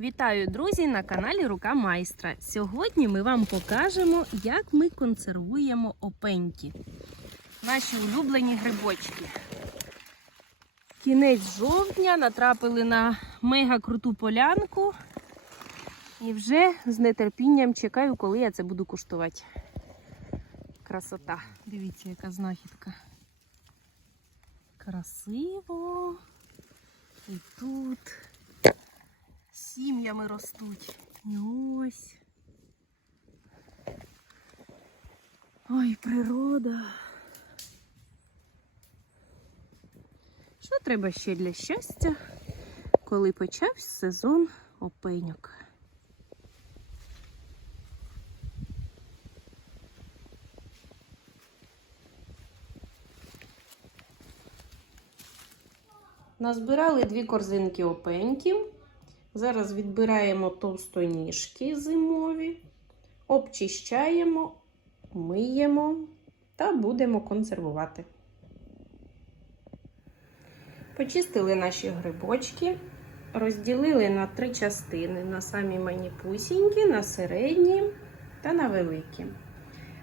Вітаю, друзі, на каналі Рука Майстра. Сьогодні ми вам покажемо, як ми консервуємо опеньки. Наші улюблені грибочки. Кінець жовтня натрапили на мега круту полянку. І вже з нетерпінням чекаю, коли я це буду куштувати. Красота. Дивіться, яка знахідка. Красиво. І тут сім'ями ростуть. Ось. Ой, природа. Що треба ще для щастя, коли почався сезон опеньок? Назбирали дві корзинки опеньків. Зараз відбираємо товстоніжки зимові, обчищаємо, миємо та будемо консервувати. Почистили наші грибочки, розділили на три частини: на самі маніпусінькі, на середні та на великі.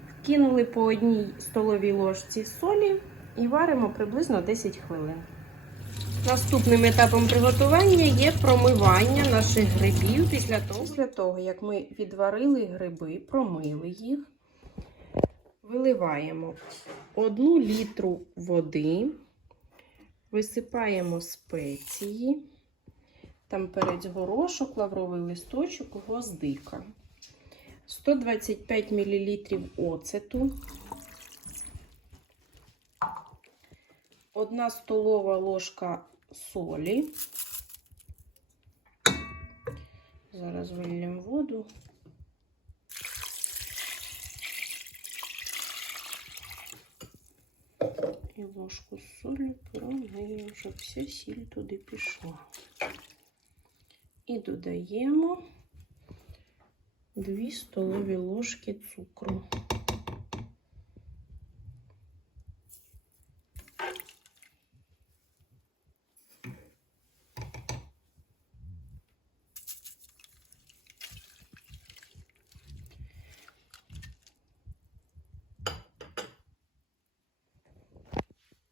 Вкинули по одній столовій ложці солі і варимо приблизно 10 хвилин. Наступним етапом приготування є промивання наших грибів після того, після того, як ми відварили гриби, промили їх, виливаємо 1 літру води, висипаємо спеції, там перець горошок, лавровий листочок, гвоздика, 125 мл оцету. Одна столова ложка солі. Зараз вильємо воду. І ложку солі промиємо, щоб вся сіль туди пішла. І додаємо 2 столові ложки цукру.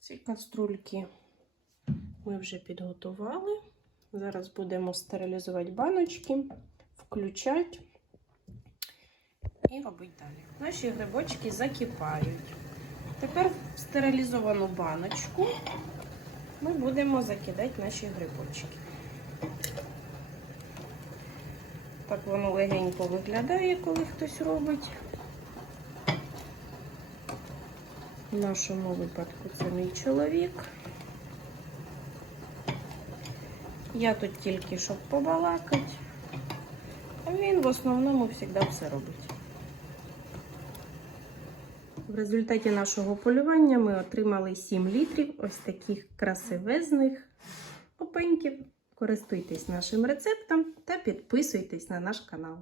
Ці каструльки ми вже підготували. Зараз будемо стерилізувати баночки, включати і робити далі. Наші грибочки закипають. Тепер в стерилізовану баночку ми будемо закидати наші грибочки. Так воно легенько виглядає, коли хтось робить. В нашому випадку це мій чоловік. Я тут тільки щоб побалакати, а він в основному завжди все робить. В результаті нашого полювання ми отримали 7 літрів ось таких красивезних опеньків. Користуйтесь нашим рецептом та підписуйтесь на наш канал.